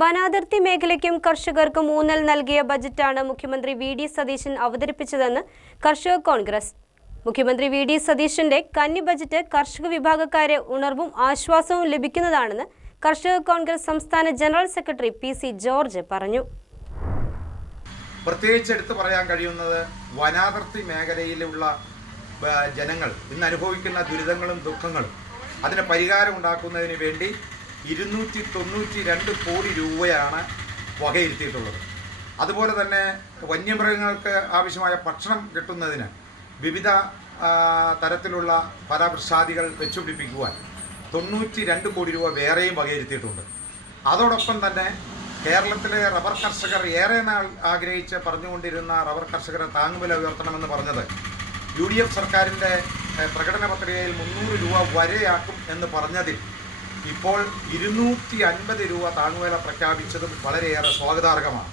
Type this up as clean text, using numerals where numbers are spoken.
വനാതിർത്തി മേഖലയ്ക്കും കർഷകർക്കും ഊന്നൽ നൽകിയ ബജറ്റാണ് മുഖ്യമന്ത്രി വി.ഡി. സതീശൻ അവതരിപ്പിച്ചതെന്ന് കർഷക കോൺഗ്രസ്. മുഖ്യമന്ത്രി വി.ഡി. സതീശന്റെ കന്നി ബജറ്റ് കർഷക വിഭാഗക്കാരെ ഉണർവും ആശ്വാസവും ലഭിക്കുന്നതാണെന്ന് കർഷക കോൺഗ്രസ് സംസ്ഥാന ജനറൽ സെക്രട്ടറി പി.സി. ജോർജ് പറഞ്ഞു. പ്രത്യേകിച്ച് എടുത്തു പറയാൻ കഴിയുന്നത് വനാതിർത്തി മേഖലയിലുള്ള ജനങ്ങൾ ഇന്ന് അനുഭവിക്കുന്ന ദുരിതങ്ങളും ദുഃഖങ്ങളും അതിന് പരിഹാരം ഉണ്ടാക്കുന്നതിന് വേണ്ടി 292 കോടി രൂപയാണ് വകയിരുത്തിയിട്ടുള്ളത്. അതുപോലെ തന്നെ വന്യമൃഗങ്ങൾക്ക് ആവശ്യമായ ഭക്ഷണം കിട്ടുന്നതിന് വിവിധ തരത്തിലുള്ള ഫലവൃക്ഷാദികൾ വെച്ചുപിടിപ്പിക്കുവാൻ 92 കോടി രൂപ വേറെയും വകയിരുത്തിയിട്ടുണ്ട്. അതോടൊപ്പം തന്നെ കേരളത്തിലെ റബ്ബർ കർഷകർ ഏറെ നാൾ ആഗ്രഹിച്ച് പറഞ്ഞുകൊണ്ടിരുന്ന റബ്ബർ കർഷകരെ താങ്ങുവില ഉയർത്തണമെന്ന് പറഞ്ഞത് UDF സർക്കാരിൻ്റെ പ്രകടന പത്രികയിൽ 300 രൂപ വരെയാക്കും എന്ന് പറഞ്ഞതിൽ ഇപ്പോൾ 250 രൂപ താങ്ങുവില പ്രഖ്യാപിച്ചതും വളരെയേറെ സ്വാഗതാർഹമാണ്.